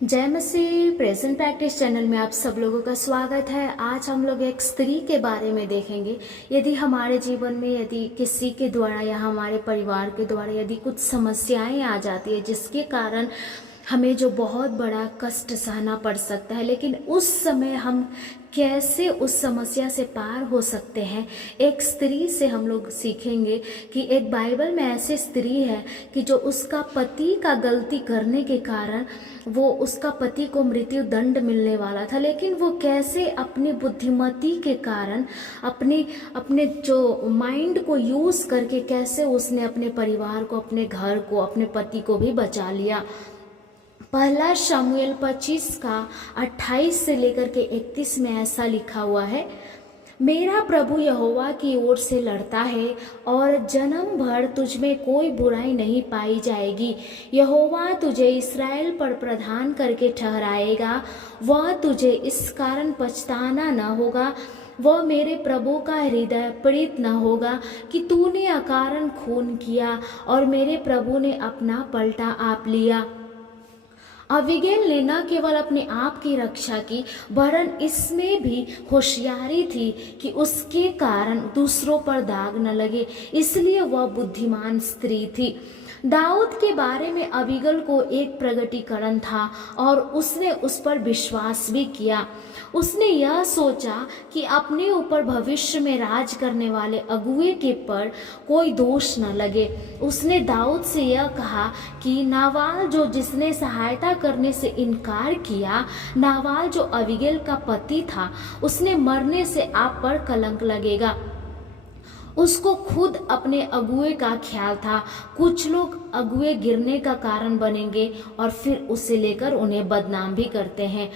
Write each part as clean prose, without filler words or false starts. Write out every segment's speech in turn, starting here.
जय मसीह। Present practice channel में आप सब लोगों का स्वागत है। आज हम लोग एक स्त्री के बारे में देखेंगे। यदि हमारे जीवन में यदि किसी के द्वारा या हमारे परिवार के द्वारा यदि कुछ समस्याएं आ जाती है जिसके कारण हमें जो बहुत बड़ा कष्ट सहना पड़ सकता है, लेकिन उस समय हम कैसे उस समस्या से पार हो सकते हैं, एक स्त्री से हम लोग सीखेंगे कि एक बाइबल में ऐसी स्त्री है कि जो उसका पति का गलती करने के कारण वो उसका पति को मृत्यु दंड मिलने वाला था, लेकिन वो कैसे अपनी बुद्धिमती के कारण अपने अपने जो माइंड को यूज करके कैसे उसने अपने परिवार को, अपने घर को, अपने पति को भी बचा लिया। पहला शमूएल 25 का 28 से लेकर के 31 में ऐसा लिखा हुआ है, मेरा प्रभु यहोवा की ओर से लड़ता है और जन्म भर तुझ में कोई बुराई नहीं पाई जाएगी। यहोवा तुझे इस्राएल पर प्रधान करके ठहराएगा। वह तुझे इस कारण पछताना न होगा, वह मेरे प्रभु का हृदय पीड़ित न होगा कि तूने अकारण खून किया और मेरे प्रभु ने अपना पलटा आप लिया। अबीगैल ने न केवल अपने आप की रक्षा की, वरन इसमें भी होशियारी थी कि उसके कारण दूसरों पर दाग न लगे, इसलिए वह बुद्धिमान स्त्री थी। दाऊद के बारे में अबीगल को एक प्रगटीकरण था और उसने उस पर विश्वास भी किया। उसने यह सोचा कि अपने ऊपर भविष्य में राज करने वाले अगुए के पर कोई दोष न लगे। उसने दाऊद से यह कहा कि नाबाल जो जिसने सहायता करने से इनकार किया, नाबाल जो अबीगैल का पति था, उसने मरने से आप पर कलंक लगेगा। उसको खुद अपने अगुए का ख्याल था। कुछ लोग अगुए गिरने का कारण बनेंगे और फिर उसे लेकर उन्हें बदनाम भी करते हैं।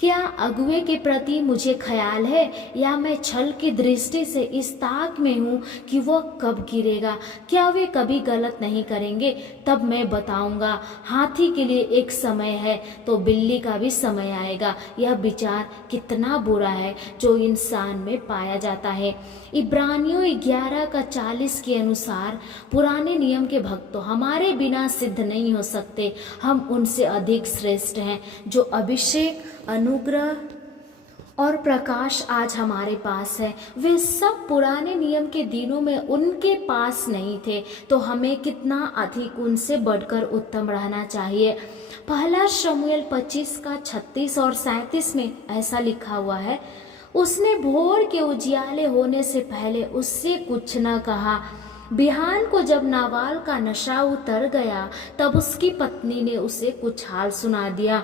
क्या अगुए के प्रति मुझे ख्याल है या मैं छल की दृष्टि से इस ताक में हूँ कि वह कब गिरेगा? क्या वे कभी गलत नहीं करेंगे? तब मैं बताऊंगा। हाथी के लिए एक समय है तो बिल्ली का भी समय आएगा। यह विचार कितना बुरा है जो इंसान में पाया जाता है। इब्रानियों 11 का 40 के अनुसार पुराने नियम के भक्तों, हमारे बिना सिद्ध नहीं हो सकते। हम उनसे अधिक श्रेष्ठ हैं। जो अभिषेक, अनुग्रह और प्रकाश आज हमारे पास है, वे सब पुराने नियम के दिनों में उनके पास नहीं थे, तो हमें कितना अधिक उनसे बढ़कर उत्तम रहना चाहिए। पहला शमूएल 25 का 36 और 37 में ऐसा लिखा हुआ है, उसने भोर के उजियाले होने से पहले उससे कुछ न कहा। बिहान को जब नाबाल का नशा उतर गया तब उसकी पत्नी ने उसे कुछ हाल सुना दिया।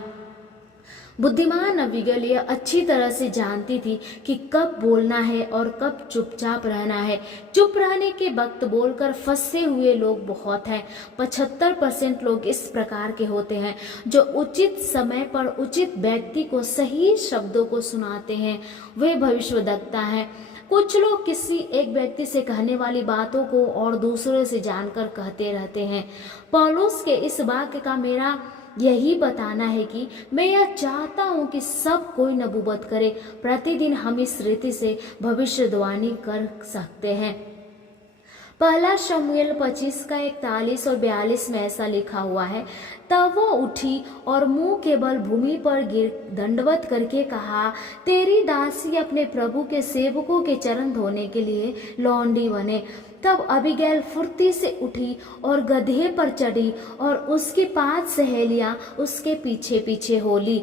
बुद्धिमान अबीगैल यह अच्छी तरह से जानती थी कि कब बोलना है और कब चुपचाप रहना है। चुप रहने के वक्त बोलकर फंसे हुए लोग बहुत हैं। 75% लोग इस प्रकार के होते हैं जो उचित समय पर उचित व्यक्ति को सही शब्दों को सुनाते हैं। वे भविष्यवक्ता हैं। कुछ लोग किसी एक व्यक्ति से कहने वाली बातों को और दूसरों से जानकर कहते रहते हैं। पौलुस के इस वाक्य का मेरा यही बताना है कि मैं यह चाहता हूं कि सब कोई नबूवत करे। प्रतिदिन हम इस रीति से भविष्यवाणी कर सकते हैं। पहला शमूएल 25 का 41 और 42 में ऐसा लिखा हुआ है, तब वो उठी और मुंह के बल भूमि पर गिर दंडवत करके कहा, तेरी दासी अपने प्रभु के सेवकों के चरण धोने के लिए लौंडी बने। तब अबीगैल फुर्ती से उठी और गधे पर चढ़ी और उसकी 5 सहेलियां उसके पीछे पीछे हो ली।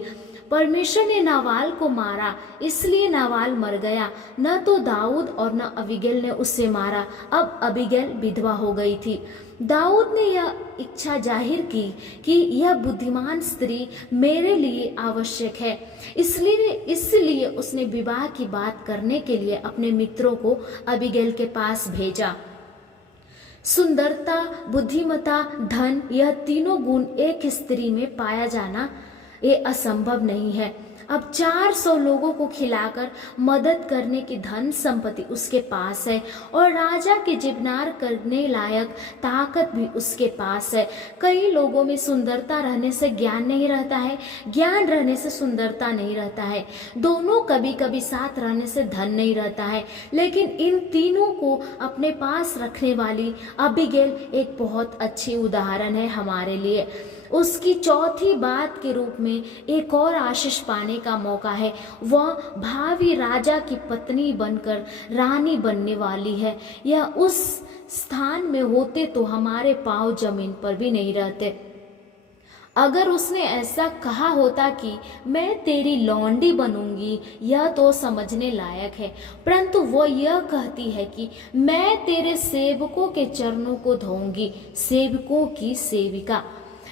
परमेश्वर ने नाबाल को मारा, इसलिए नाबाल मर गया। न तो दाऊद और न अबीगैल ने उसे मारा। अब अबीगैल विधवा हो गई थी। दाऊद ने यह इच्छा जाहिर की कि यह बुद्धिमान स्त्री मेरे लिए आवश्यक है, इसलिए उसने विवाह की बात करने के लिए अपने मित्रों को अबीगैल के पास भेजा। सुंदरता, बुद्धिमता, धन, यह तीनों गुण एक स्त्री में पाया जाना ये असंभव नहीं है। अब 400 लोगों को खिलाकर मदद करने की धन संपत्ति उसके पास है और राजा के जिबनार करने लायक ताकत भी उसके पास है। कई लोगों में सुंदरता रहने से ज्ञान नहीं रहता है, ज्ञान रहने से सुंदरता नहीं रहता है, दोनों कभी कभी साथ रहने से धन नहीं रहता है। लेकिन इन तीनों को अपने पास रखने वाली अबीगैल एक बहुत अच्छी उदाहरण है हमारे लिए। उसकी चौथी बात के रूप में एक और आशीष पाने का मौका है। वह भावी राजा की पत्नी बनकर रानी बनने वाली है। यह उस स्थान में होते तो हमारे पांव जमीन पर भी नहीं रहते। अगर उसने ऐसा कहा होता कि मैं तेरी लौंडी बनूंगी, यह तो समझने लायक है, परंतु वो यह कहती है कि मैं तेरे सेवकों के चरणों को धोऊंगी, सेवकों की सेविका।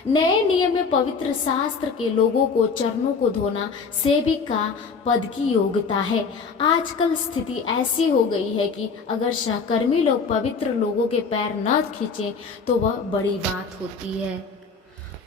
नए नियम में पवित्र शास्त्र के लोगों को चरणों को धोना सेविका पद की योग्यता है। आजकल स्थिति ऐसी हो गई है कि अगर सहकर्मी लोग पवित्र लोगों के पैर न खींचें तो वह बड़ी बात होती है।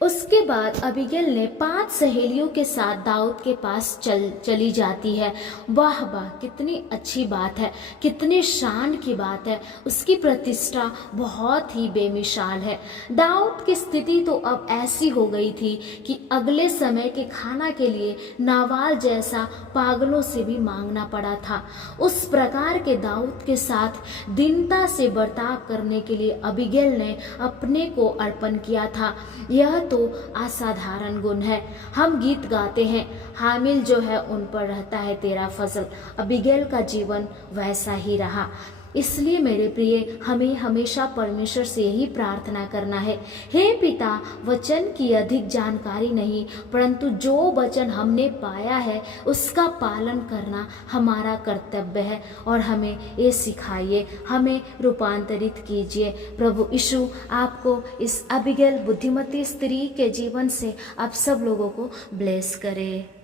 उसके बाद अबीगैल ने 5 सहेलियों के साथ दाऊद के पास चली जाती है। वाह वाह, कितनी अच्छी बात है, कितनी शान की बात है। उसकी प्रतिष्ठा बहुत ही बेमिसाल है। दाऊद की स्थिति तो अब ऐसी हो गई थी कि अगले समय के खाना के लिए नावाल जैसा पागलों से भी मांगना पड़ा था। उस प्रकार के दाऊद के साथ दीनता से बर्ताव करने के लिए अबीगैल ने अपने को अर्पण किया था। यह तो असाधारण गुण है। हम गीत गाते हैं, हामिल जो है उन पर रहता है तेरा फजल। अबीगैल का जीवन वैसा ही रहा। इसलिए मेरे प्रिय, हमें हमेशा परमेश्वर से यही प्रार्थना करना है, हे पिता, वचन की अधिक जानकारी नहीं, परंतु जो वचन हमने पाया है उसका पालन करना हमारा कर्तव्य है, और हमें ये सिखाइए, हमें रूपांतरित कीजिए। प्रभु यीशु आपको इस अबीगैल बुद्धिमती स्त्री के जीवन से आप सब लोगों को ब्लेस करे।